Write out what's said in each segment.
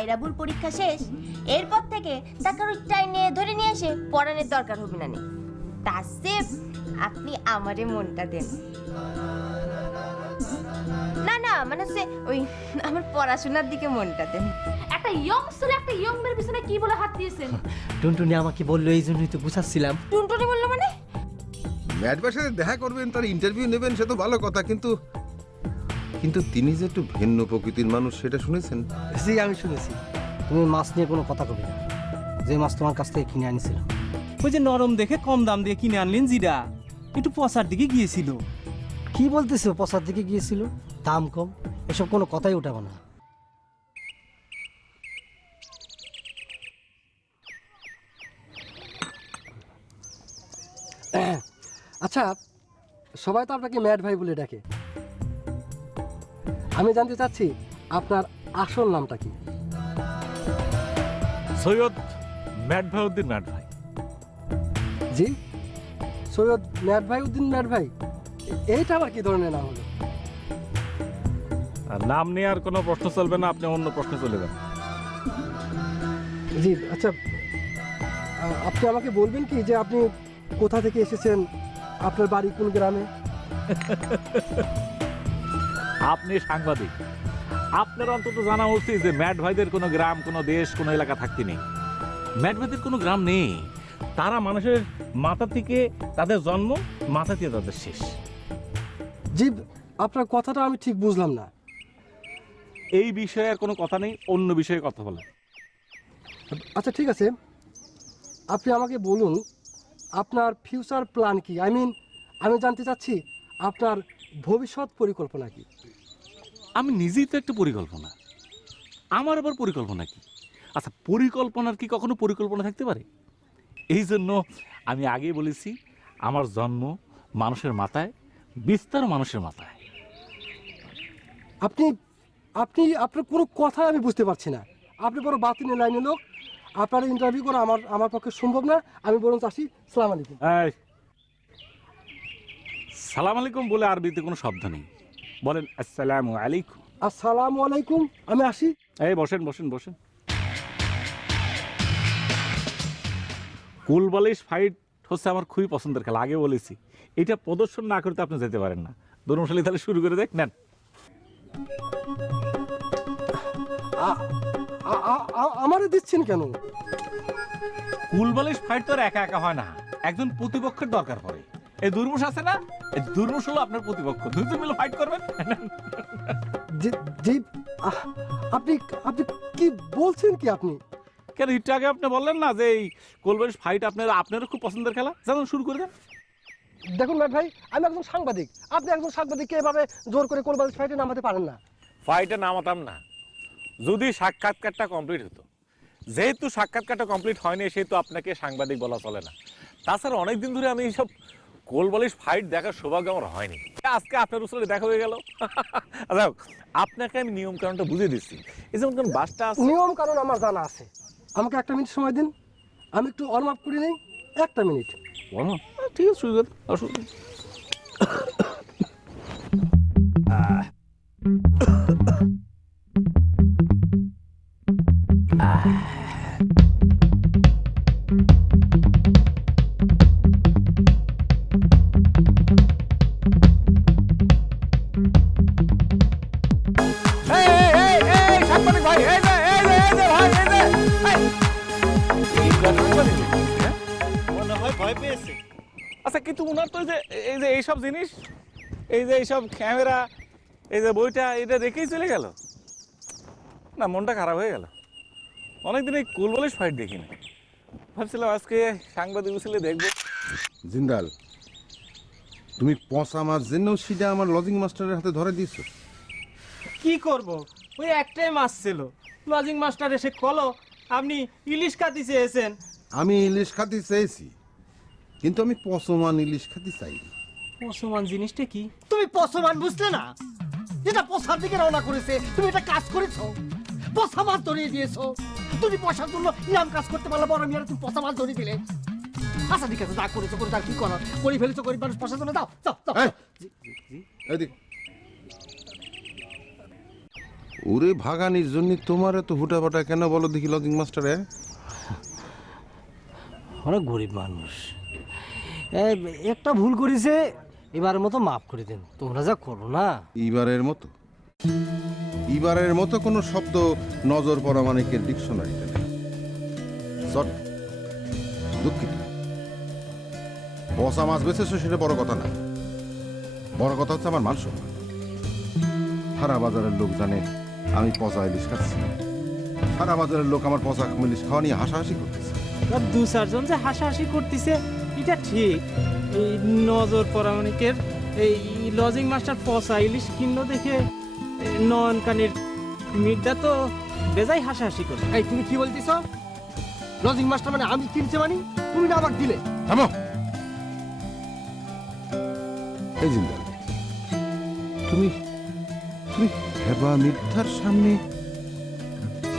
আইরাবুর পরীক্ষা শেষ, এরপর থেকে তাকে ওই টাইনে ধরে নিয়ে এসে পড়ানোর দরকার হবে না। তার চেয়ে আপনি আমারে মনটা দেন। না না, মানে হচ্ছে ওই আমার পড়াশোনার দিকে মনটা দেন। একটা ইয়ং ছেলে একটা ইয়ং মেয়ের পিছনে কি বলে হাত দিয়েছেন? টুনটুনি আমাকে বললো, এই জন্যই তো বুঝাচ্ছিলাম। টুনটুনি বললো মানে? ম্যাডমের সাথে দেখা করবেন, তার ইন্টারভিউ নেবেন, সে তো ভালো কথা, কিন্তু কিন্তু তিনি যে একটু ভিন্ন প্রকৃতির মানুষ সেটা শুনেছেন? জি আমি শুনেছি। তুমি মাছ নিয়ে কোনো কথা কবি না। যে মাছ তোমার কাছ থেকে কিনে আনিছিলাম, ওই যে নরম দেখে কম দাম দিয়ে কিনে আনলেন জিরা, একটু পচার দিকে গিয়েছিল। কি বলতেছো? পচার দিকে গিয়েছিল, দাম কম, এসব কোনো কথাই উঠাবো না। আচ্ছা, সবাই তো আপনাকে ম্যাড ভাই বলে ডাকে। আমি জানতে চাচ্ছি আপনার আসল নামটা কি? সৈয়দ ম্যাড ভাই উদ্দিন ম্যাড ভাই। জি, সৈয়দ ম্যাড ভাই উদ্দিন ম্যাড ভাই, এইটা আবার কি ধরনের নাম হলো? আর নাম নিয়ে আর কোনো প্রশ্ন চলবে না, আপনি অন্য প্রশ্নে চলে যান। জি আচ্ছা, আপনি আমাকে বলবেন কি যে আপনি কোথা থেকে এসেছেন, আপনার বাড়ি কোন গ্রামে? আপনি সাংবাদিক, আপনার অন্তত জানা উচিত যে ম্যাড ভাইদের কোনো গ্রাম, কোনো দেশ, কোনো এলাকা থাকতে নেই। ম্যাড ভাইদের কোনো গ্রাম নেই, তারা মানুষের মাথা থেকে তাদের জন্ম, মাথা থেকে তাদের শেষ। জি, আপনার কথাটা আমি ঠিক বুঝলাম না। এই বিষয়ে আর কোনো কথা নেই, অন্য বিষয়ে কথা বলেন। আচ্ছা ঠিক আছে, আপনি আমাকে বলুন আপনার ফিউচার প্ল্যান কি? আমি জানতে চাচ্ছি আপনার ভবিষ্যৎ পরিকল্পনা কি? আমি নিজেই তো একটা পরিকল্পনা, আমার আবার পরিকল্পনা কি? আচ্ছা, পরিকল্পনার কি কখনো পরিকল্পনা থাকতে পারে? এই জন্য আমি আগেই বলেছি, আমার জন্ম মানুষের মাথায়, বিস্তার মানুষের মাথায়। আপনি আপনি আপনার কোনো কথা আমি বুঝতে পারছি না। আপনি বড় বাতিলের লাইনে লোক, আপনার ইন্টারভিউ করা আমার পক্ষে সম্ভব না। আমি বরং চাচ্ছি সালাম আলাইকুম। এই, সালাম আলাইকুম বলে আরবিতে কোনো শব্দ নেই, বলেন আসসালামু আলাইকুম। আসসালামু আলাইকুম, আমি আসি। এই বসেন বসেন বসেন। কুলবালিশ ফাইট হচ্ছে আমার খুবই পছন্দের খেলা, আগে বলেছি। এটা প্রদর্শন না করতে আপনি যেতে পারেন না। দরমশালী তাহলে শুরু করে দেখ নেন। আমারে দিচ্ছেন কেন? কুলবালিশ ফাইট তো আর একা একা হয় না, একজন প্রতিপক্ষের দরকার পড়ে। এই দুর্মুষ আছে না, এই দুর্মুষ হলো আপনার প্রতিপক্ষ, দুজন মিলে ফাইট করবেন। জি, আপনি আপনি কি বলছেন কি? আপনি কেন একটু আগে আপনি বললেন না যে এই কুলবালিশ ফাইট আপনারও খুব পছন্দের খেলা, যেমন শুরু করে দেন। দেখুন ম্যাট ভাই, আমি একজন সাংবাদিক, আপনি একজন সাংবাদিককে এভাবে জোর করে কোলবালিশ ফাইটে নামাতে পারেন না। ফাইটে নামাতাম না যদি সাক্ষাৎকারটা কমপ্লিট হতো। যেহেতু সাক্ষাৎকারটা কমপ্লিট হয়নি, সেহেতু আপনাকে সাংবাদিক বলা চলে না। তাছাড়া অনেকদিন ধরে আমি এইসব কোলবালিশ ফাইট দেখার সৌভাগ্য আমার হয়নি, আজকে আপনার উপরে দেখা হয়ে গেল। আচ্ছা, আপনাকে আমি নিয়ম কারণটা বুঝিয়ে দিচ্ছি। এই যেমন কোন বাসটা আছে, নিয়ম কারণ আমার জানা আছে। আমাকে একটা মিনিট সময় দিন, আমি একটু ওয়ার্ম আপ করে নেই। একটা মিনিট। বলো। ঠিক আছে, শুরু করেন, অসুবিধা নেই। আচ্ছা, কিন্তু ওনার তো এই যে এইসব জিনিস, এই যে এইসব ক্যামেরা, এই যে বইটা, এটা দেখেই চলে গেল না, মনটা খারাপ হয়ে গেল। অনেকদিন এই কুলবালিশ ফাইট দেখিনি, ভাবছিলাম আজকে সাংবাদিক ছেলে দেখবো। জিন্দাল, তুমি পচা মাছ জন্য সেটা আমার লজিং মাস্টারের হাতে ধরে দিয়েছো। কি করব, ওই একটাই মাছ ছিল, লজিং মাস্টার এসে কলো আপনি ইলিশ খাতি চেয়েছেন। আমি ইলিশ খাতে চেয়েছি, কিন্তু আমি পচমান ইলিশ খাতে চাইনি। মুসলমান জিনিসটা কি? তুমি পছমান বুঝলে না, যেটা পছার দিকে রওনা করেছে, তুমি এটা কাজ করেছো, পছা মাছ ধরিয়ে দিয়েছো। তুমি পয়সার জন্য ইরাম কাজ করতে পারলে, বড় মেয়েরা তুমি পছা মাছ ধরিয়ে দিলে। আচ্ছা ঠিক আছে, যা করেছো করে, তার কি করার, করে ফেলেছো, গরিব মানুষ পয়সার জন্য দাও দাও দাও। এদিকে ওরে ভাগানির জন্য তোমার এত হুটাপাটা কেন বলো দেখি লজিং মাস্টারে? অনেক গরিব মানুষ, একটা ভুল করেছে, এবারের মতো মাফ করে দেন। তোমরা যা করো না। এবারের মতো কোনো শব্দ নজর পড়া মানিকের ডিকশনারিতে নেই। সরি, দুঃখিত। পচা মাছ বেঁচেছো সেটা বড় কথা না, বড় কথা হচ্ছে আমার মান সম্মান। সারা বাজারের লোক জানে আমি পচা ইলিশ খাচ্ছি, সারা বাজারের লোক আমার পচা ইলিশ খাওয়া নিয়ে হাসাহাসি করতেছে। দু চারজন যে হাসাহাসি করতেছে এটা ঠিক, এই নজর পরামানিকের এই লজিং মাস্টার পচা ইলিশ কিনলো দেখে নয়নকানির মির্জা তো বেজাই হাসাহাসি করে। এই তুমি কি বলতেছ? লজিং মাস্টার মানে আমি কিনছে মানে তুমি না আমাকে দিলে? থামো। এই জিন্দাল, তুমি তুমি হেবা মিথ্যার সামনে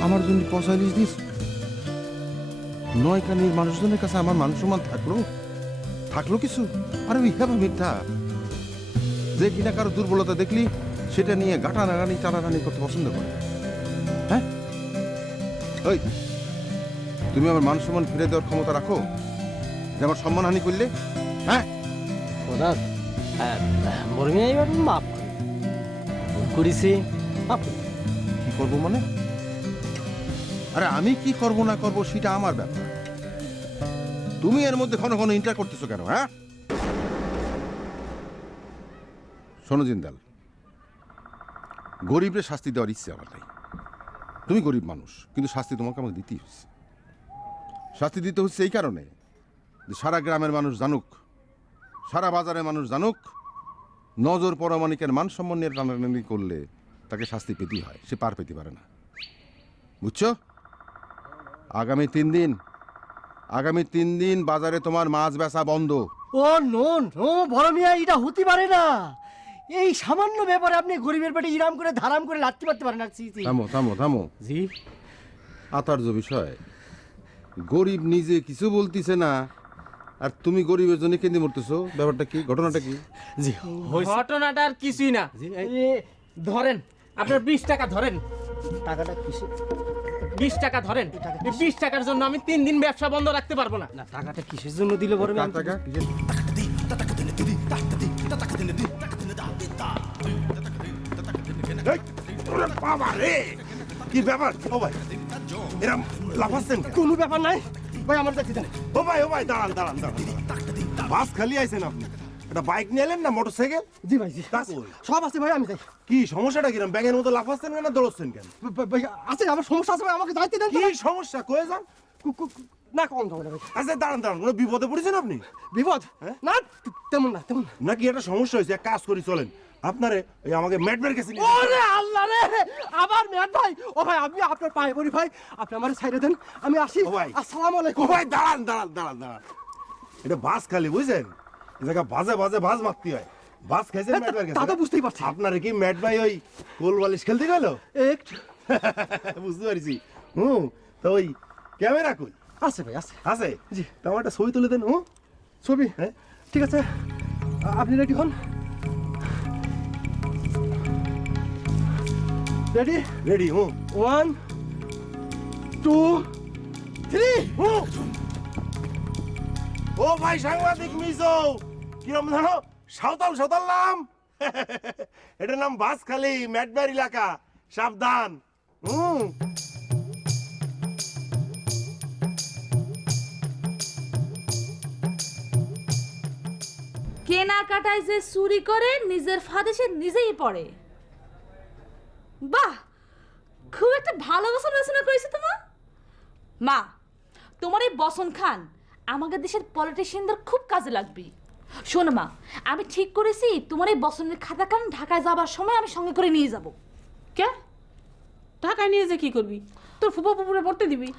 আমার জন্য পচা ইলিশ দিস? নয় কানির মানুষজনের কাছে আমার মান সম্মান থাকলো কিছু? আরে ওই হেবা মিথ্যা যে কিনা কারো দুর্বলতা দেখলি সেটা নিয়ে গাটানাগানি টানাটানি করতে পছন্দ করে। হ্যাঁ, ওই তুমি আমার মান সম্মান ফিরে দেওয়ার ক্ষমতা রাখো যে আমার সম্মানহানি করলে? হ্যাঁ, ওরা বড় মেয়ে এবার মাফ করেছে, মাফ করে। কি করবো মানে? আরে আমি কি করব না করব সেটা আমার ব্যাপার, তুমি এর মধ্যে ঘন ঘন ইন্টার করতেছো কেন? হ্যাঁ, শোনো জিন্দাল, গরিবরে শাস্তি দেওয়ার ইচ্ছে আমার নাই। তুমি গরিব মানুষ, কিন্তু শাস্তি তোমাকে আমাকে দিতেই হচ্ছে। শাস্তি দিতে হচ্ছে এই কারণে যে সারা গ্রামের মানুষ জানুক, সারা বাজারের মানুষ জানুক, নজর পরামানিকের মান সম্মানের টানাটানি করলে তাকে শাস্তি পেতেই হয়, সে পার পেতে পারে না। বুঝছো? আগামী 3 দিন বাজারে তোমার মাছ বেচা বন্ধ। ও নো নো বড় মিয়া, এটা হতে পারে না। এই সামান্য ব্যাপারে আপনি গরিবের পেটে ইরাম করে ধারাম করে লাত্তি মারতে পারেন না। থামো থামো থামো জি, আতার্য বিষয়। গরিব নিজে কিছু বলতিছে না আর তুমি গরিবের জন্য কেঁদে মরতেছো, ব্যাপারটা কি? ঘটনাটা কি? জি ঘটনাটা আর কিছুই না। জি, ধরেন আপনার 20 টাকা ধরেন, টাকাটা কিসে? 20 টাকা ধরেন। এই 20 টাকার জন্য আমি 3 দিন ব্যবসা বন্ধ রাখতে পারবো না। না, টাকাটা কিসের জন্য দিলে বড় মিয়া? টাকা কিসের? কি ব্যাপার? ও ভাই, এরম লাফাচ্ছেন কেন? কোনো ব্যাপার নাই ভাই, আমার দেখতে দেন। ও ভাই দাঁড়ান। বাস খালি আইছেন আপনি? একটা বাইক নিয়ে এলেন না মোটরসাইকেল? জি ভাই, জি তা কই? সব আছে ভাই, আমি যাই। কি সমস্যাটা কিরম? ব্যাঙের মতো লাফাচ্ছেন কেন, দৌড়চ্ছেন কেন? ভাই আছে, আমার সমস্যা আছে ভাই, আমাকে যাইতে দেন তো কি ভাই। সমস্যা কয়ে যান? না কম যাবো না ভাই। আচ্ছা দাঁড়ান, কোনো বিপদে পড়েছেন আপনি? বিপদ? হ্যাঁ? না, তেমন না, তেমন না। নাকি একটা সমস্যা হয়েছে? এক কাজ করি চলেন, আপনারে ওই আমাকে ম্যাটবের কাছে নিয়ে ওরে আল্লাহ রে, আবার মেয়াদ ভাই। ও ভাই, আমি আপনার পায়ে পড়ি ভাই, আপনি আমার ছাইড়ে দেন, আমি আসি। ও ভাই। আসসালামু ও আলাইকুম। ভাই দাঁড়ান। এটা বাস খালি, বুঝছেন? এই জায়গা বাজে বাজ মারতে হয়। বাস খাইছেন ম্যাটবের কাছে? তা তো বুঝতেই পারছি। আপনারে কি ম্যাট ভাই ওই গোল বালিশ খেলতে গেল? একটু বুঝতে পারছি। তো ওই ক্যামেরা কই? আছে ভাই, আছে। আছে? জি। তো আমার একটা ছবি তুলে দেন। ছবি? হ্যাঁ? ঠিক আছে, আপনি রেডি হন। রেডি? রেডি? 1 2 3। ও ভাই সাংবাদিক মিসো, কিরম জানো? সাঁওতাল নাম। এটার নাম বাসখালী, ম্যাটবার এলাকা, সাবধান। কেনাকাটায় যে চুরি করে নিজের ফাঁদে সে নিজেই পড়ে। বাহ, খুব একটা ভালো বসন রচনা করেছে তোমার মা। তোমার এই বসন খান আমাদের দেশের পলিটিশিয়ানদের খুব কাজে লাগবে। শোনো মা, আমি ঠিক করেছি তোমার এই বসনের খাতা খান ঢাকায় যাবার সময় আমি সঙ্গে করে নিয়ে যাব। কে ঢাকায় নিয়ে যে কি করবি? তোর ফুপা পুপুরে পড়তে দিবি?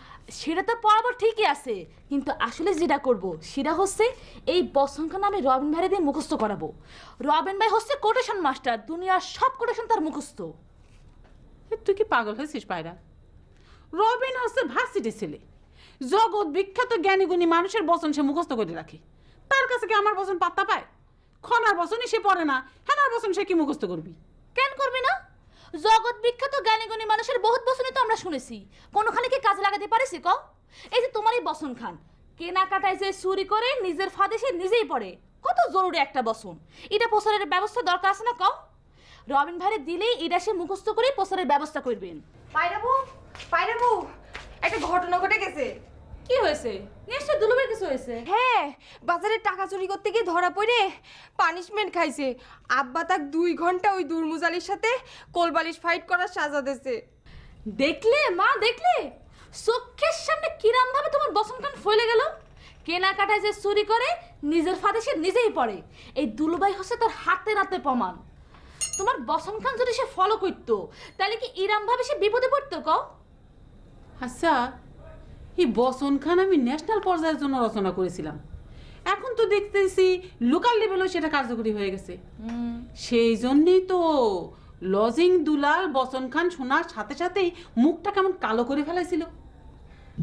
সেটা তো পড়াবো ঠিকই আছে, কিন্তু আসলে যেটা করব সেটা হচ্ছে এই বসন খান আমি রবিন ভাই দিয়ে মুখস্থ করাবো। রবিন ভাই হচ্ছে কোটেশন মাস্টার, দুনিয়ার সব কোটেশন তার মুখস্থ। তুই কি পাগল হয়েছিস পায়রা? রবিন হচ্ছে ভার্সিটি ছেলে, জগৎ বিখ্যাত জ্ঞানীগুণী মানুষের বচন সে মুখস্থ করে রাখে। তার কাছে কি আমার বচন পাত্তা পায়? খনার বচনই সে পড়ে না, হেনার বচন সে কি মুখস্থ করবি? কেন করবি না? জগৎ বিখ্যাত জ্ঞানীগুণী মানুষের বহুত বসনই তো আমরা শুনেছি, কোনোখানে কি কাজে লাগাতে পারিস ক? এই যে তোমার এই বসন খান, কেনাকাটায় যে চুরি করে নিজের ফাঁদে সে নিজেই পড়ে, কত জরুরি একটা বসন, এটা প্রচারের ব্যবস্থা দরকার আছে না ক? রবিন ভাইরে দিলেই এটা সে মুখস্থ করে প্রচারের ব্যবস্থা করবেন। পায়রাবু একটা ঘটনা ঘটে গেছে। কি হয়েছে? নিশ্চয় দুলুবের কিছু হয়েছে। হ্যাঁ, বাজারে টাকা চুরি করতে গিয়ে ধরা পড়ে পানিশমেন্ট খাইছে। আব্বা তাক 2 ঘন্টা ওই দুর্মুজালির সাথে কোলবালিশ ফাইট করার সাজা দিয়েছে। দেখলে মা, দেখলে চোখের সামনে কিরাম ভাবে তোমার বসন খান ফলে গেল। কেনাকাটায় যে চুরি করে নিজের ফাঁদে সে নিজেই পড়ে, এই দুলুভাই হচ্ছে তার হাতে নাতে প্রমাণ। তোমার বসন খান যদি সে ফলো করতো তাহলে কি ইরাম ভাবে সে বিপদে পড়তো ক? আচ্ছা, এই বসন খান আমি ন্যাশনাল পর্যায়ের জন্য রচনা করেছিলাম, এখন তো দেখতেছি লোকাল লেভেলেও সেটা কার্যকরী হয়ে গেছে। সেই জন্যই তো লজিং দুলাল বসন খান শোনার সাথে সাথেই মুখটা কেমন কালো করে ফেলাইছিল।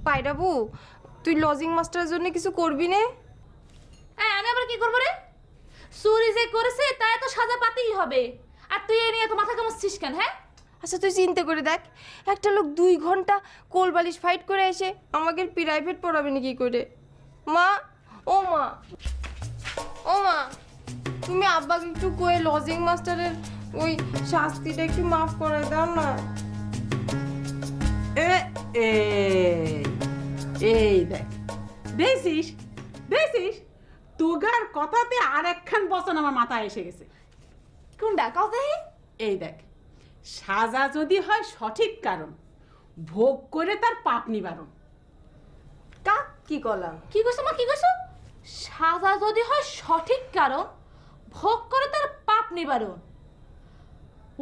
পায়রাবু, তুই লজিং মাস্টারের জন্য কিছু করবি না? আমি আবার কি করবো রে? চুরি যে করেছে তাই তো সাজা পাতেই হবে, আর তুই এ নিয়ে তো মাথা কামাচ্ছিস কেন? হ্যাঁ, আচ্ছা তুই চিন্তা করে দেখ, একটা লোক 2 ঘন্টা কোলবালিশ ফাইট করে এসে আমাকে প্রাইভেট পড়াবে না কি করে? মা, ও মা, ও মা, তুমি আব্বাকে একটু কয়ে লজিং মাস্টারের ওই শাস্তিটা একটু মাফ করে দাও না। এই দেখ, দেখছিস দেখছিস, তোগার কথাতে আর একখান বচন আমার মাথায় এসে গেছে। কোনটা কথা? এই দেখ, সাজা যদি হয় সঠিক কারণ, ভোগ করে তার পাপ নিবারণ। কাক কি করলাম? কি কইছো মা, কি কইছো? সাজা যদি হয় সঠিক কারণ, ভোগ করে তার পাপ নিবারণ।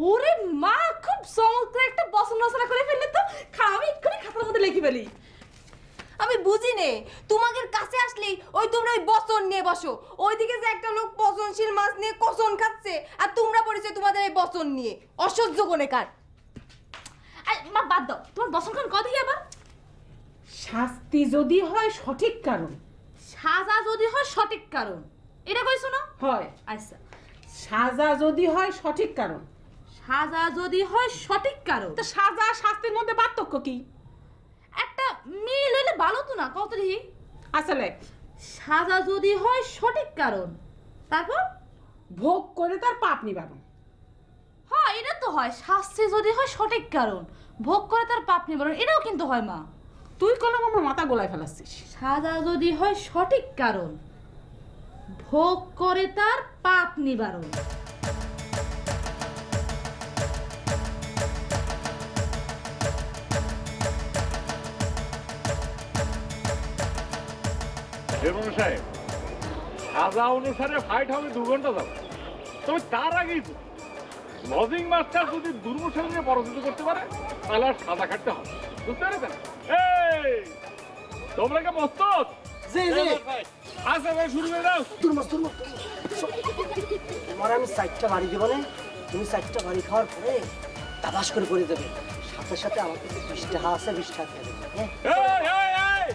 ওরে মা, খুব চমৎকার একটা বচন রচনা করে ফেললে তো। আমি এক্ষুনি খাতার মধ্যে লিখে ফেলি। আমি বুঝি নে, তোমাদের কাছে আসলেই ওই তোমরা ওই বচন নিয়ে বসো, ওইদিকে যে একটা লোক পচনশীল মাছ নিয়ে কচন খাচ্ছে আর তোমরা পড়েছে তোমাদের এই বচন নিয়ে। অসহ্য কোনেকার। মা বাদ দাও, তোমার বচন খান কথা কি আবার? শাস্তি যদি হয় সঠিক কারণ, সাজা যদি হয় সঠিক কারণ, এটা কইছো না? হয়। আচ্ছা, সাজা যদি হয় সঠিক কারণ, সাজা যদি হয় সঠিক কারণ, তো সাজা আর শাস্তির মধ্যে পার্থক্য কি? একটা মিল হইলে ভালো তো না কত দেখি? আসলে সাজা যদি হয় সঠিক কারণ, তারপর ভোগ করে তার পাপ নিবারণ। হ্যাঁ, এটা তো হয়। শাস্তি যদি হয় সঠিক কারণ, ভোগ করে তার পাপ নিবারণ, এটাও কিন্তু হয় মা। তুই কলম আমার মাথা গোলায় ফেলাচ্ছিস। সাজা যদি হয় সঠিক কারণ, ভোগ করে তার পাপ নিবারণ। হেমন্ত সাহেব, সাজা অনুসারে ফাইট হবে 2 ঘন্টা যাবে, তবে তার আগেই তো লজিং মাস্টার যদি দুর্মূষণ নিয়ে পরাজিত করতে পারে তাহলে আর সাজা খাটতে হবে, বুঝতে পেরেছেন? এই তোমরা কি প্রস্তুত? জি জি, আচ্ছা ভাই, শুরু করে দাও। দুর্মস তোমার আমি 4টা বাড়ি দেবো না, তুমি 4টা বাড়ি খাওয়ার পরে তাবাস করে করে দেবে, সাথে সাথে আমার কাছে 20 টাকা আছে, 20 টাকা দেবে। এই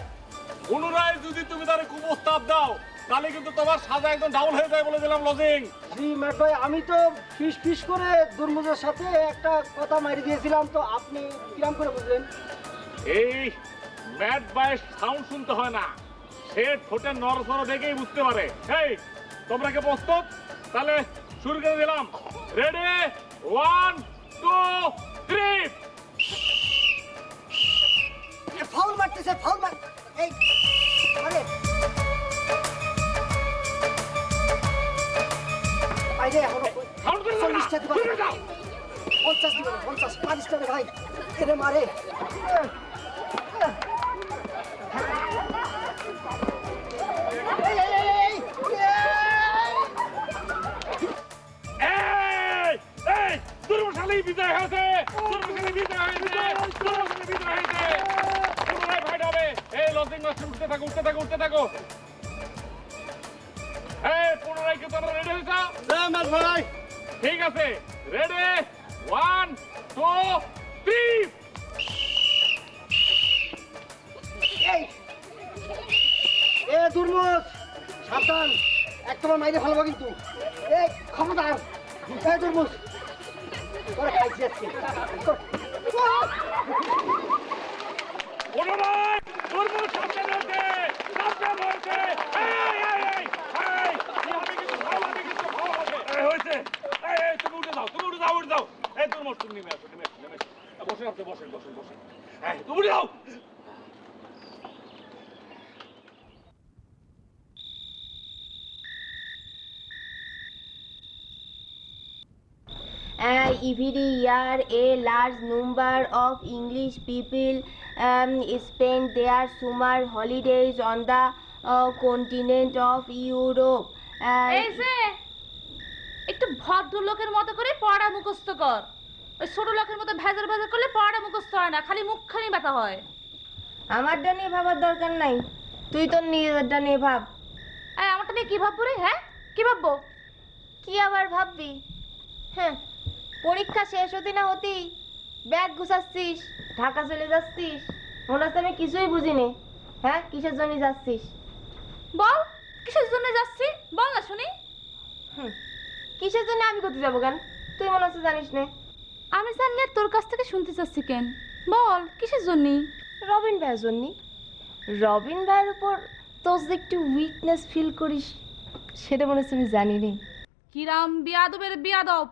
পুনরায় যদি তুমি তার কুপ্রস্তাব দাও তাহলে কিন্তু তোমার সাজা একদম ডাবল হয়ে যায় বলে দিলাম। লজিং জি ম্যাট ভাই, আমি তো ফিস করে দুর্মুজের সাথে একটা কথা মারি দিয়েছিলাম, তো আপনি কিরাম করে বুঝলেন? এই ম্যাট বয়ের সাউন্ড শুনতে হয় না, সে ঠোঁটের নড়াচড়া দেখেই বুঝতে পারে। এই তোমরা কি প্রস্তুত? তাহলে শুরু করে দিলাম। রেডি, 1 2 3। ফাউল মারতেছে, ফাউল মার। এই আরে আইরে এখনো সাউন্ড করে দাও না। 40 টাকা শুরু দাও। 50 দিবেন, 50 40 টাকা ভাই, এরে মারে। এই এই দুর্মশালী বিজয় হয়েছে, দুর্মশালী বিজয় হয়েছে, দুর্মশালী বিজয় হয়েছে। পুনরায় ফাইট হবে। এই লজিং মাস্টার উঠতে থাকো, উঠতে থাকো, উঠতে থাকো। এই পুনরায় কি তোমরা রেডি হয়েছো? ভাই ঠিক আছে, রেডি, 1 2 3। এই এ দুর্মুজ, সাবধান, একদম মাইরে ফেলবো কিন্তু। এই খবরদার, এই দুর্মুজ, তোরা খাইছি আজকে ওরে ভাই দুর্বল সাবধান হতে এই আমি কিন্তু ভালো হবে এই হইছে এই তুমি উঠে যাও এই দুর্বল তুমি নেমে আসো বসে আপনি বসেন এই তুমি উঠে যাও Every year, a large number of English people spend their summer holidays on the continent of Europe. এই যে একটু ভদ্রলোকের মতো করে পড়া মুখস্থ কর। ওই ছোট লোকের মতো ভেজাল ভেজাল করলে পড়া মুখস্থ হয় না, খালি মুখখানি ব্যথা হয়। আমারটা নিয়ে ভাবার দরকার নাই, তুই তোর নিজেরটা নিয়ে ভাব। এই আমারটা নিয়ে কি ভাববো রে? হ্যাঁ, কি ভাববো? কি আবার ভাববি? হ্যাঁ, পরীক্ষা শেষ হতে না হতেই ব্যাগ গুছাচ্ছিস, ঢাকা চলে যাচ্ছিস, মনে হচ্ছে আমি কিছুই বুঝিনি। হ্যাঁ, কিসের জন্য যাচ্ছিস? বল কিসের জন্য যাচ্ছি, বল না শুনি। কিসের জন্য আমি করতে যাবো কেন? তুই মনে হচ্ছে জানিস না। আমি জানি আর তোর কাছ থেকে শুনতে চাচ্ছি কেন? বল কিসের জন্য? রবিন ভাইয়ের জন্য। রবিন ভাইয়ের উপর তোর যে একটু উইকনেস ফিল করিস সেটা মনে হচ্ছে আমি জানি নি। কিরাম বিয়াদবের বিয়াদব,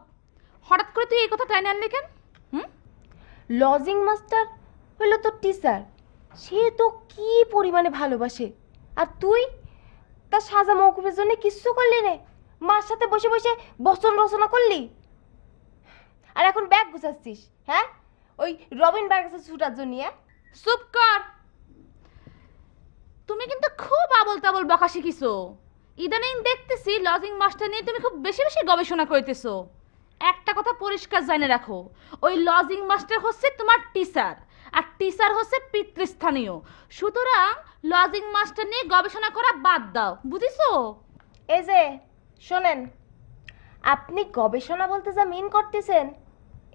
হঠাৎ করে তুই এই কথা টাইনে আনলি কেন? লজিং মাস্টার হলো তোর টিচার, সে তো কি পরিমাণে ভালোবাসে, আর তুই তার সাজা মৌকুফের জন্য কিচ্ছু করলি নে, মার সাথে বসে বসে বচন রচনা করলি, আর এখন ব্যাগ গুছাচ্ছিস। হ্যাঁ, ওই রবিন ভাইয়ের কাছে ছুটার জন্য। চুপ কর, তুমি কিন্তু খুব আবল তাবল বকা শিখিছো। ইদানিং দেখতেছি লজিং মাস্টার নিয়ে তুমি খুব বেশি বেশি গবেষণা করতেছো। একটা কথা পরিষ্কার জানে রাখো, ওই লজিং মাস্টার হচ্ছে তোমার টিচার, আর টিচার হচ্ছে পিতৃস্থানীয়। সুতরাং লজিং মাস্টার নিয়ে গবেষণা করা বাদ দাও, বুঝিছো? এই যে শোনেন, আপনি গবেষণা বলতে যা মিন করতেছেন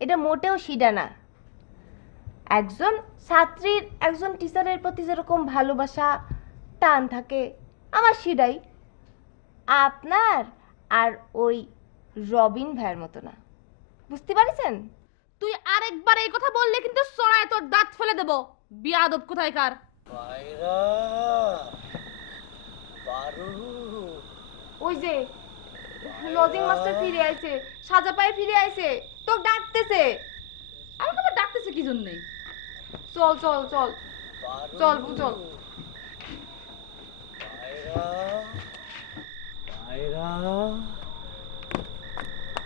এটা মোটেও সিডা না। একজন ছাত্রীর একজন টিচারের প্রতি যেরকম ভালোবাসা টান থাকে, আমার সিডাই। আপনার আর ওই রবিন ভাইয়ের মতো না, বুঝতে পারছেন? তুই আরেকবার এই কথা বললে কিন্তু সরায় তোর দাঁত ফেলে দেবো, বিয়াদব কোথায়কার। পায়রা পারু ওই যে লজিং মাস্টার ফিরে আইছে, সাজা পায়ে ফিরে আইছে, তোকে ডাকতেছে। আমাকে আবার ডাকতেছে কি জন্যে? চল চল চল চল চল। পায়রা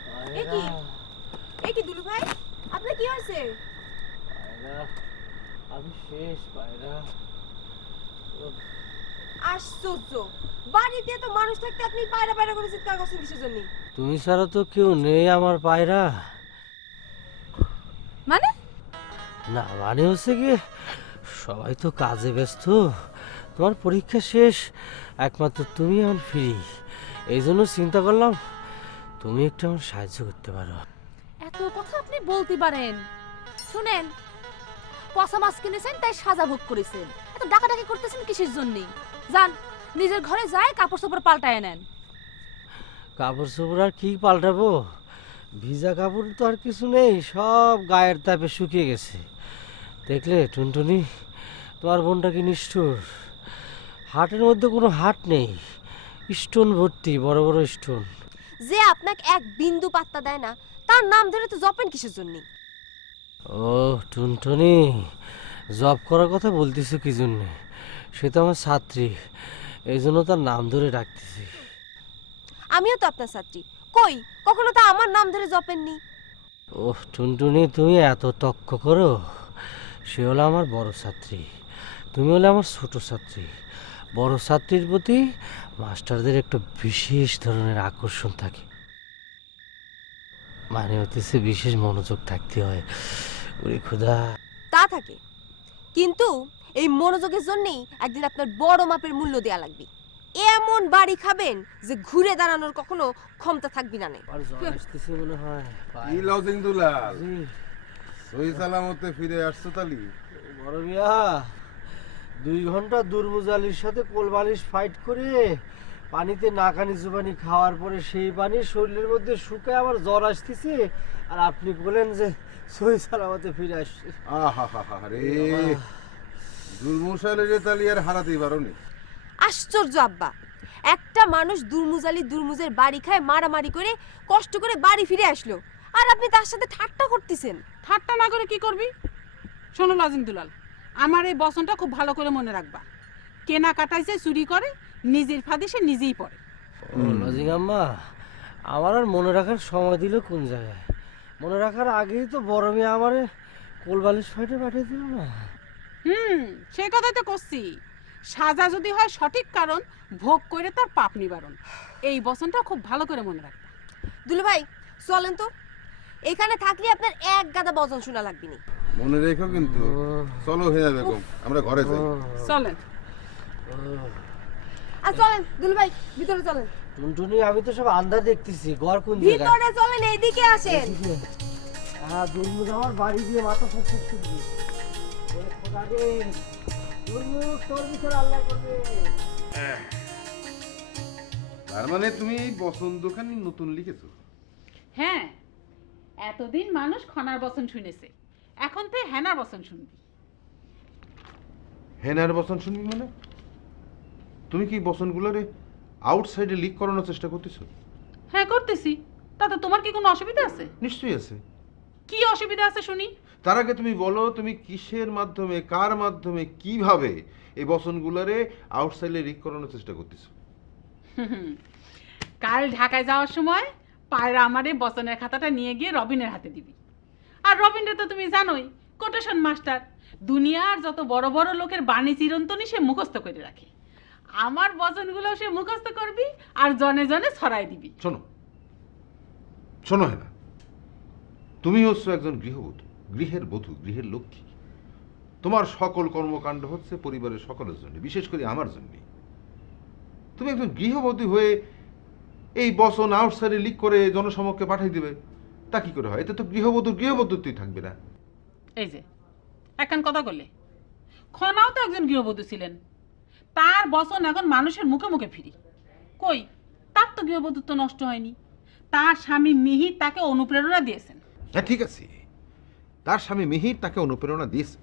পায়রা এই কি দুলু ভাই, আপনার কি হয়েছে? পায়রা আমি শেষ পায়রা। আশ্চর্য, বাড়িতে তো মানুষ থাকতে আপনি পায়রা পায়রা করে চিৎকার করছেন কিসের জন্য? তুমি ছাড়া তো কেউ নেই আমার পায়রা। মানে? না মানে হচ্ছে কি, সবাই তো কাজে ব্যস্ত, তোমার পরীক্ষা শেষ, একমাত্র তুমি এখন ফ্রি, এই জন্য চিন্তা করলাম তুমি একটু আমার সাহায্য করতে পারো। এত কথা আপনি বলতে পারেন? শুনেন, পচা মাছ কিনেছেন তাই সাজা ভোগ করেছেন, এত ডাকাডাকি করতেছেন কিসের জন্য? যান নিজের ঘরে যায় কাপড় চোপড় পাল্টায় নেন। কাপড় চোপড় আর কি পাল্টাবো, ভিজা কাপড় তো আর কিছু নেই, সব গায়ের তাপে শুকিয়ে গেছে। দেখলে টুনটুনি, তোমার বোনটা কি নিষ্ঠুর, হাটের মধ্যে কোনো হাট নেই, স্টোন ভর্তি, বড় বড় স্টোন। যে আপনাকে এক বিন্দু পাত্তা দেয় না, তার নাম ধরে তো জপেন কিসের জন্য? ও টুনটুনি, জব করার কথা বলতেছো কি জন্যে? সে তো আমার ছাত্রী, এই জন্য তার নাম ধরে ডাকতেছি। আমিও তো আপনার ছাত্রী, কই কখনো তো আমার নাম ধরে জপেননি। ও টুনটুনি, তুমি এত তক্ক করো, সে হলো আমার বড় ছাত্রী, তুমি হলে আমার ছোট ছাত্রী। বড় ছাত্রীর প্রতি মাস্টারদের একটু বিশেষ ধরনের আকর্ষণ থাকে, মানে হতেছে বিশেষ মনোযোগ থাকতে হয়। ওরে খোদা। তা থাকে, কিন্তু এই মনোযোগের জন্যই একদিন আপনার বড় মাপের মূল্য দেয়া লাগবে। এমন বাড়ি খাবেন যে ঘুরে দাঁড়ানোর কখনো ক্ষমতা থাকবি না। আর জ্বর আসতেছে মনে হয়। কি লজিং দুলাল, সহি সালামতে ফিরে আসছো তালি? বড় মিয়া, 2 ঘন্টা দুর্বুজালির সাথে কোলবালিশ ফাইট করে পানিতে নাকানি জুবানি খাওয়ার পরে সেই পানি শরীরের মধ্যে শুকায় আমার জ্বর আসতেছে, আর আপনি বলেন যে সই সালামতে ফিরে আসছে। আহা হা হা রে, দুর্মশালে যে তালি আর হারাতেই পারোনি। আশ্চর্য আব্বা, একটা মানুষ দুর্মুজের বাড়ি খায় মারামারি করে কষ্ট করে বাড়ি ফিরে আসলো, আর আপনি তার সাথে ঠাট্টা করতেছেন। ঠাট্টা না করে কি করবি? শোনো লজিং দুলাল, আমার এই বচনটা খুব ভালো করে মনে রাখবা। কেনা কাটাইছে চুরি করে, নিজের ফাঁদে সে নিজেই পড়ে। লজিং আম্মা, আমার আর মনে রাখার সময় দিল কোন জায়গায়? মনে রাখার আগেই তো বড় মেয়ে আমারে কোলবালিশ ফাইটে পাঠিয়ে দিল না। সেই কথাই তো করছি। সাজা যদি হয় সঠিক কারণ, ভোগ করে তার পাপ নিবারণ। এই বচনটা খুব ভালো করে মনে রাখবা। দুলু ভাই চলেন তো, এখানে থাকলে আপনার এক গাদা বচন শোনা লাগবে না। মনে রেখো কিন্তু। চলো হেয়া বেগম, আমরা ঘরে যাই। চলেন। আর চলেন দুলু ভাই, ভিতরে চলেন। টুনটুনি, আমি তো সব আন্দাজ দেখতেছি, ঘর কোন জায়গায়? ভিতরে চলেন, এইদিকে আসেন। হ্যাঁ, দুর্মুজ আমার বাড়ি দিয়ে মাথা সত্যি শুনবি। খোদা রে, দুর্মুজ তোর বিচার আল্লাহ করবে। তার মানে তুমি এই বসন্তখানি নতুন লিখেছো? হ্যাঁ, এতদিন মানুষ খনার বচন শুনেছে, এখন তুই হেনার বচন শুনবি। হেনার বসন শুনবি মানে? তুমি কি বসনগুলোরে আউটসাইডে লিক করানোর চেষ্টা করতেছো? হ্যাঁ করতেছি, তাতে তোমার কি কোনো অসুবিধা আছে? নিশ্চয়ই আছে। কি অসুবিধা আছে শুনি? তার আগে তুমি বলো, তুমি কিসের মাধ্যমে, কার মাধ্যমে, কিভাবে এই বসনগুলোরে আউটসাইডে লিক করানোর চেষ্টা করতেছো? কাল ঢাকায় যাওয়ার সময় পায়রা আমার এই বচনের খাতাটা নিয়ে গিয়ে রবিনের হাতে দিবি। আর রবিনরে তো তুমি জানোই, কোটেশন মাস্টার। দুনিয়ার যত বড় বড় লোকের বাণী চিরন্তনী সে মুখস্থ করে রাখে। আমার বচনগুলো সে মুখস্থ করবি আর জনে জনে ছড়াই দিবি। শোনো শোনো হেনা, তুমি হচ্ছ একজন গৃহবধূ, গৃহের বধূ, গৃহের লক্ষ্মী। তোমার সকল কর্মকাণ্ড হচ্ছে পরিবারের সকলের জন্য, বিশেষ করে আমার জন্য। তুমি একজন গৃহবধূ হয়ে এই বচন আউটসাইডে লিক করে জনসমক্ষে পাঠিয়ে দিবে, তা কি করে হয়? এতে তো গৃহবধূত্বই থাকবে না। এই যে এখন কথা বললে, খনাও তো একজন গৃহবধূ ছিলেন, তার বচন এখন মানুষের মুখে মুখে ফিরি। কই, তার তো গৃহবধূত্ব নষ্ট হয়নি। তার স্বামী মিহির তাকে অনুপ্রেরণা দিয়েছেন। হ্যাঁ ঠিক আছে, তার স্বামী মিহির তাকে অনুপ্রেরণা দিয়েছে,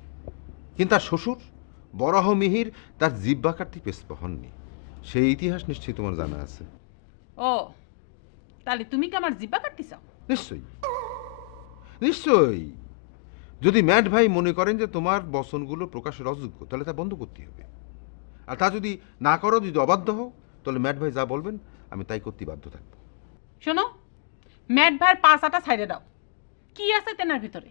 কিন্তু তার শ্বশুর বরাহ মিহির তার জিহ্বা কাটতে পেছপা হননি। সেই ইতিহাস নিশ্চয়ই তোমার জানা আছে। ও, তাহলে তুমি কি আমার জিব্বা কাটতে চাও? নিশ্চয়ই নিশ্চয়ই। যদি ম্যাট ভাই মনে করেন যে তোমার বচনগুলো প্রকাশের অযোগ্য, তাহলে তা বন্ধ করতে হবে। আর তা যদি না করো, যদি অবাধ্য হও, তাহলে ম্যাট ভাই যা বলবেন আমি তাই করতে বাধ্য থাকবো। শোনো, ম্যাট ভাইয়ের পাশাটা ছাইড়ে দাও। কি আছে তেনার ভিতরে?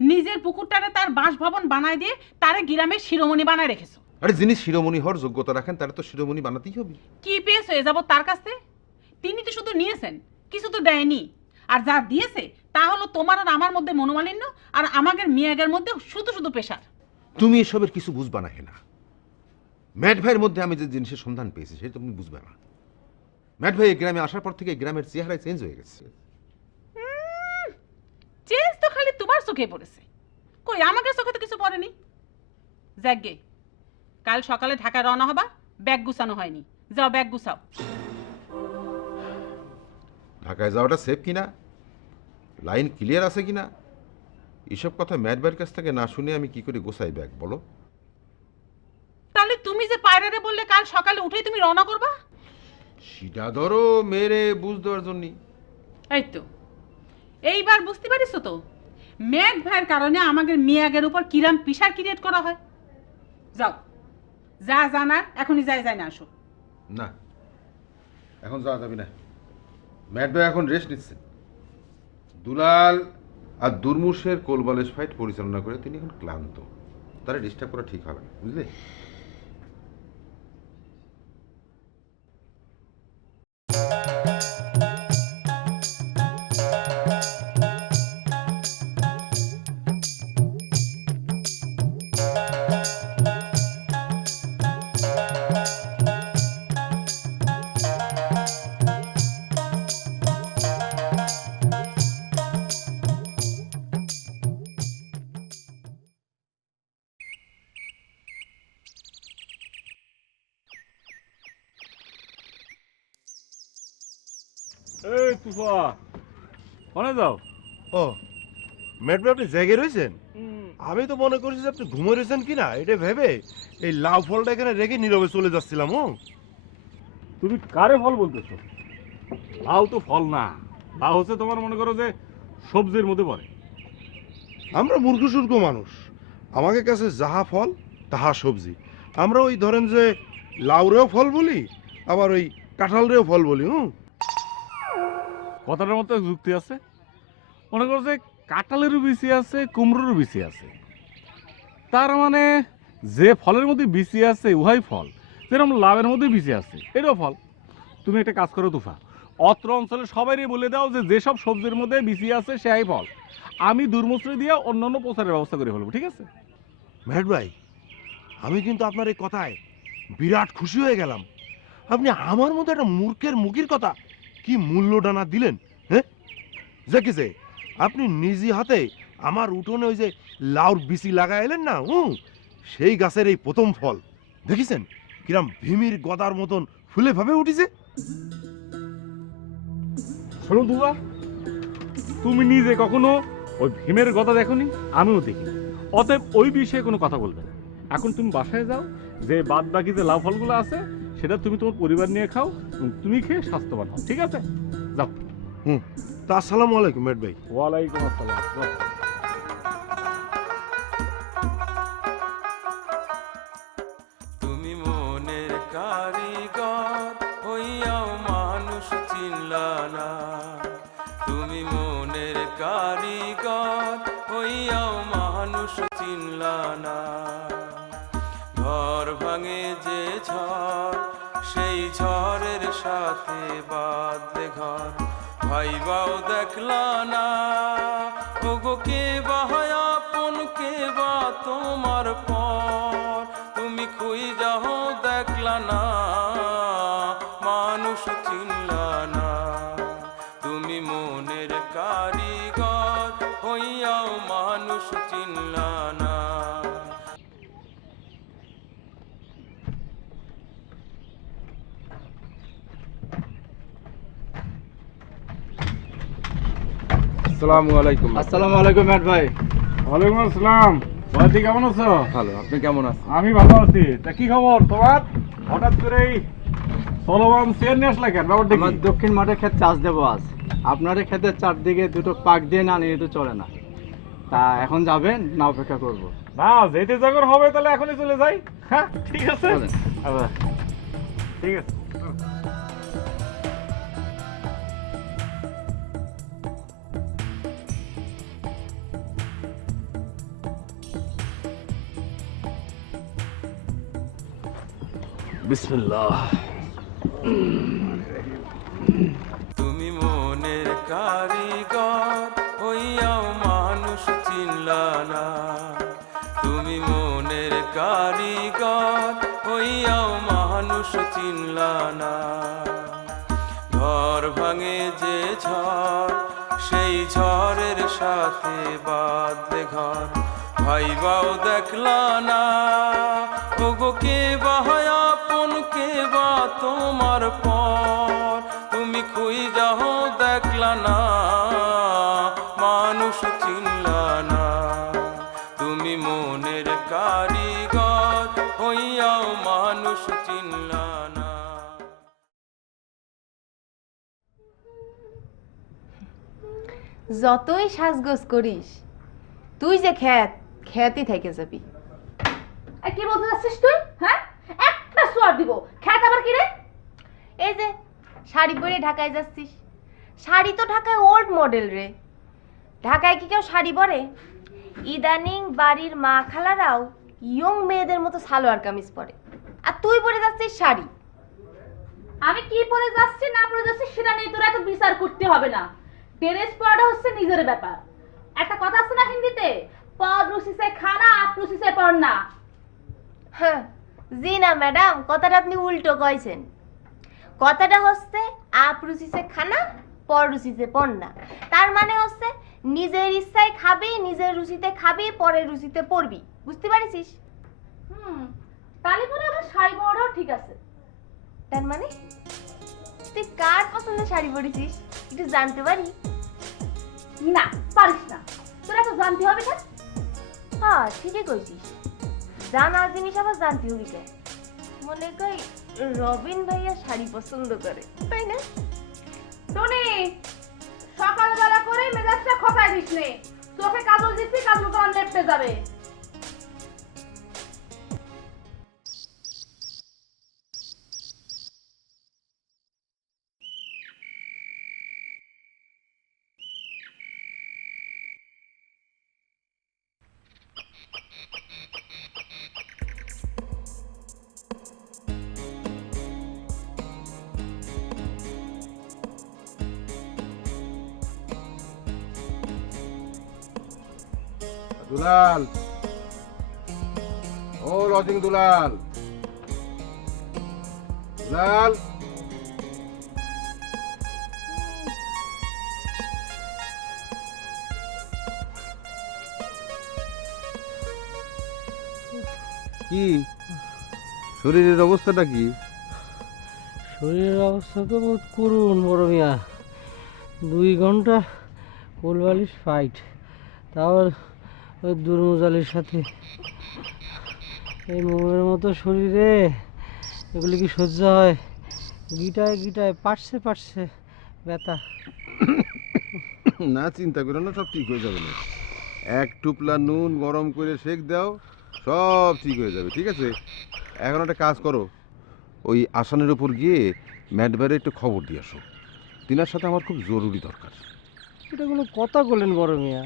নিজের পুকুরটারে তার বাসভবন বানায় দিয়ে তারে গ্রামের শিরোমণি বানায় রেখেছো। আরে যিনি শিরোমণি হওয়ার যোগ্যতা রাখেন তারা তো শিরোমণি বানাতেই হবে। কি পেয়েছো এ যাবো তার কাছে? তিনি তো শুধু নিয়েছেন, কিছু তো দেয়নি। আর যা দিয়েছে তা হলো তোমার আর আমার মধ্যে মনোমালিন্য, আর আমাদের মিয়াগের মধ্যে শুধু শুধু পেশার। তুমি এসবের কিছু বুঝবা না হেনা। ম্যাট ভাইয়ের মধ্যে আমি যে জিনিসের সন্ধান পেয়েছি সেটা তুমি বুঝবে না। ম্যাট ভাই এই গ্রামে আসার পর থেকে এই গ্রামের চেহারায় চেঞ্জ হয়ে গেছে। চেঞ্জ তো খালি তোমার চোখে পড়েছে, কই আমাকে চোখে তো কিছু পড়েনি। যাকগে, কাল সকালে ঢাকায় রওনা হবা, ব্যাগ গুছানো হয়নি, যাও ব্যাগ গুছাও। ঢাকায় যাওয়াটা সেফ কিনা, লাইন ক্লিয়ার আছে কিনা, এসব কথা ম্যাট ভাইয়ের কাছ থেকে না শুনে আমি কি করে গোছাই ব্যাগ বলো? তাহলে তুমি যে পায়রারে বললে কাল সকালে উঠেই তুমি রওনা করবা, সেটা ধরো মেরে বুঝ দেওয়ার জন্যই। এই তো এইবার বুঝতে পারিস তো ম্যাট ভাইয়ের কারণে আমাদের মিয়াগের উপর কিরাম পিসার ক্রিয়েট করা হয়। যাও, যা জানার এখনই যাই না আসো। না, এখন যাওয়া যাবে না। ম্যাট ভাই এখন রেস্ট নিচ্ছেন। দুলাল আর দুর্মুষের কোলবালিশ ফাইট পরিচালনা করে তিনি এখন ক্লান্ত, তারা ডিস্টার্ব করা ঠিক হবে না, বুঝলে? এই তুফা কোনে যাও? ও ম্যাট ভাই আপনি জায়গায় রয়েছেন? আমি তো মনে করছি যে আপনি ঘুমে রয়েছেন কিনা এটা ভেবে এই লাউ ফলটা এখানে রেখে নীরবে চলে যাচ্ছিলাম। ও তুমি কারে ফল বলতেছো? লাউ তো ফল না, লাউ হচ্ছে তোমার মনে করো যে সবজির মধ্যে পড়ে। আমরা মূর্খ সূর্খ মানুষ, আমাদের কাছে যাহা ফল তাহা সবজি। আমরা ওই ধরেন যে লাউরেও ফল বলি, আবার ওই কাঁঠালরেও ফল বলি। কথাটার মতো যুক্তি আছে। মনে করো যে কাঁঠালেরও বিচি আছে, কুমড়োরও বিচি আছে, তার মানে যে ফলের মধ্যে বিচি আছে উহাই ফল। যেরকম লাউয়ের মধ্যে বিচি আছে এটাও ফল। তুমি একটা কাজ করো তুফা, অত্র অঞ্চলে সবাইই বলে দাও যে যেসব সবজির মধ্যে বিচি আছে সেটাই ফল। আমি দুর্মূত্রি দিয়ে অন্যান্য প্রচারের ব্যবস্থা করে ফেলবো, ঠিক আছে? ম্যাট ভাই, আমি কিন্তু আপনার এই কথায় বিরাট খুশি হয়ে গেলাম। আপনি আমার মতো একটা মূর্খের মুখের কথা কি মূল্যটা না দিলেন। হ্যাঁ দেখেছে, আপনি নিজে হাতে আমার উঠোনে ওই যে লাউর বিচি লাগাইলেন না, সেই গাছের এই প্রথম ফল দেখেছেন কিরাম ভীমির গদার মতন ফুলে ভাবে উঠেছে। শোনো তুফা, তুমি নিজে কখনো ওই ভীমের কথা দেখোনি, আমিও দেখি। অতএব ওই বিষয়ে কোনো কথা বলবে না। এখন তুমি বাসায় যাও, যে বাদ বাকি যে লাউ ফলগুলো আছে সেটা তুমি তোমার পরিবার নিয়ে খাও এবং তুমি খেয়ে স্বাস্থ্যবান হও, ঠিক আছে? যাও। তা আসসালামু আলাইকুম ম্যাট ভাই। ওয়ালাইকুম আসসালাম। যাও। তুমি মনের কারিগর হইয়াও মানুষ চিনলা না, তুমি মনের কারিগর হইয়াও মানুষ চিনলা না। ঘর ভাঙে যে ঝড় সেই ঝড়ের সাথে বাঁধলে ঘর, ভাইবাও দেখলা না। ওগো কে বাহায় আপন, কে বা তোমার পর, তুমি খুই যাও দেখলা না, মানুষ চিনলা না। তুমি মনের কারিগর হইয়াও মানুষ চিনলা না। আসসালামু আলাইকুম। আসসালামু আলাইকুম ম্যাট ভাই। ওয়ালাইকুম আসসালাম। ভাই কেমন আছো? ভালো, আপনি কেমন আছেন? আমি ভালো আছি। তা কি খবর তোমার? হঠাৎ করে এই চলমান চেয়ার নিয়ে আসলে কেন? ব্যাপারটা আমার কি? দক্ষিণ মাঠে ক্ষেত চাষ দেবো আজ। আপনার ক্ষেতের চারদিকে দুটো পাক দিয়ে না নিয়ে তো চলে না। তা এখন যাবেন না অপেক্ষা করব? না, যেতে যখন হবে তাহলে এখনই চলে যাই। হ্যাঁ ঠিক আছে। চলেন। আবার ঠিক আছে। বিসমিল্লাহ। তুমি মনের কারিগর হইয়াও মানুষ চিনলা না, তুমি মনের কারিগর হইয়াও মানুষ চিনলা না। ঘর ভাঙে যে ঝড় সেই ঝড়ের সাথে বাঁধলে ঘর, ভাইবাও দেখলা না। ওগো কে বাহায় আপন, কে বা তোমার পর, তুমি খুই যাও দেখলা না, মানুষ চিনলা না। তুমি মনের কারিগর হইয়াও মানুষ চিনলা না। যতই সাজগোজ করিস তুই যে খ্যাতই থেকে যাবি। কি বলতে যাচ্ছিস তুই? হ্যাঁ, একটা সোয়ার দিব। খ্যাত আবার কি রে? এই যে শাড়ি পরে ঢাকায় যাচ্ছিস, শাড়ি তো ঢাকায় ওল্ড মডেল রে। ঢাকায় কি কেউ শাড়ি পরে? ইদানিং বাড়ির মা খালারাও ইয়ং মেয়েদের মতো সালোয়ার কামিজ পরে, আর তুই পরে যাচ্ছিস শাড়ি। আমি কি পরে যাচ্ছি না পরে যাচ্ছি সেটা নিয়ে তোরা এত বিচার করতে হবে না। ড্রেস পরাটা হচ্ছে নিজের ব্যাপার। একটা কথা আছে না হিন্দিতে, পর রুচি সে খানা, আপ রুচি সে পড়না। হ্যাঁ জি না ম্যাডাম, কথাটা আপনি উল্টো কইছেন। কথাটা হচ্ছে আপ রুচিতে খানা, পর রুচিতে পড়না। তার মানে হচ্ছে নিজের ইচ্ছায় খাবি, নিজের রুচিতে খাবি, পরের রুচিতে পড়বি। বুঝতে পারিস? তাহলে পরে আমার শাড়ি পরাটাও ঠিক আছে। তার মানে তুই কার পছন্দের শাড়ি পরেছিস? একটু জানতে পারি? না পারিস না, তোরা তো জানতে হবে না। হ্যাঁ ঠিকই কইছিস, জানা জিনিস আবার জানতে হবে কেন? মনে কই রবিন ভাইয়া শাড়ি পছন্দ করে, তাই না? টনি, সকালবেলা করে মেজাজটা খপায় দিস নে, চোখে কাজল দিচ্ছি, কাজল করার লেপটে যাবে। দুলাল, ও লজিং দুলাল, দুলাল। কি শরীরের অবস্থাটা কি? শরীরের অবস্থা তো বহুত করুন বড় মিয়া। 2 ঘন্টা কোলবালিশ ফাইট, তাও ওই দুর্মুজালির সাথে। এই মোমের মতো শরীরে এগুলি কি সহ্য হয়? গিটায় গিটায় পাটছে পাটছে ব্যথা। না চিন্তা করো না, সব ঠিক হয়ে যাবে না। 1 টুপলা নুন গরম করে সেক দাও, সব ঠিক হয়ে যাবে। ঠিক আছে, এখন একটা কাজ করো, ওই আসানের উপর গিয়ে ম্যাডবারে একটু খবর দিয়ে আসো। তিনার সাথে আমার খুব জরুরি দরকার। এটা কোনো কথা বলেন বড় মিয়া?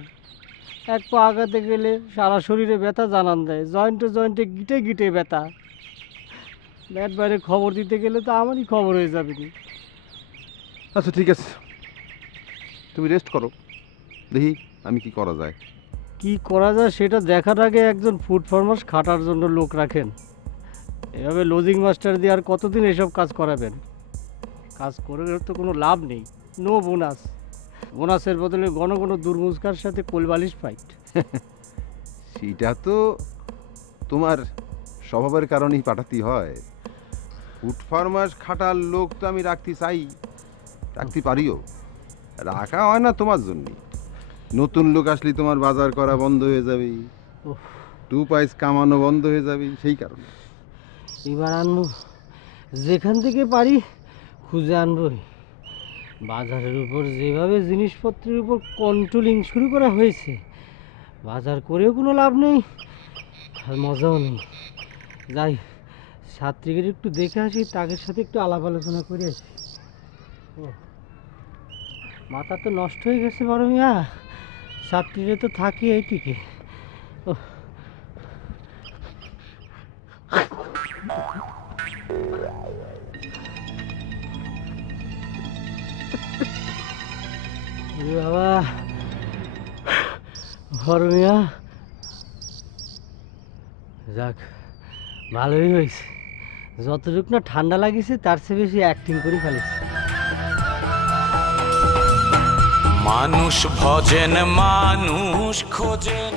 এক পা আগাতে গেলে সারা শরীরে ব্যথা জানান দেয়, জয়েন্টে জয়েন্টে গিটে গিটে ব্যথা। ব্যাট বাইরে খবর দিতে গেলে তো আমারই খবর হয়ে যাবে নি। আচ্ছা ঠিক আছে, তুমি রেস্ট করো, দেখি আমি কি করা যায়। কি করা যায় সেটা দেখার আগে একজন ফুড ফার্মার খাটার জন্য লোক রাখেন। এভাবে লজিং মাস্টার দিয়ে আর কতদিন এসব কাজ করাবেন? কাজ করে তো কোনো লাভ নেই, নো বোনাস। বোনাসের বদলে ঘন ঘন দুর্মুজকার সাথে কোলবালিশ ফাইট। সেটা তো তোমার স্বভাবের কারণেই পাঠাতে হয়। ফুড ফার্মার খাটার লোক তো আমি রাখতে চাই, রাখতে পারিও, রাখা হয় না তোমার জন্য। নতুন লোক আসলে তোমার বাজার করা বন্ধ হয়ে যাবে, 2 পয়সা কামানো বন্ধ হয়ে যাবে, সেই কারণে। এবার আনবো, যেখান থেকে পারি খুঁজে আনবই। বাজারের উপর যেভাবে জিনিসপত্রের উপর কন্ট্রোলিং শুরু করা হয়েছে, বাজার করেও কোনো লাভ নেই আর মজাও নেই। যাই, ছাত্রীকে একটু দেখে আসি, তাদের সাথে একটু আলাপ আলোচনা করে আসি। ও মাথা তো নষ্ট হয়ে গেছে বড় মিয়া, ছাত্রীরা তো থাকি এইটিকে। ও বাবা, বড় মিয়া যাক, ভালোই হয়েছে। যতটুকু না ঠান্ডা লাগিছে তার চেয়ে বেশি অ্যাক্টিং করে ফেলেছে। মানুষ ভজেন মানুষ খোঁজেন।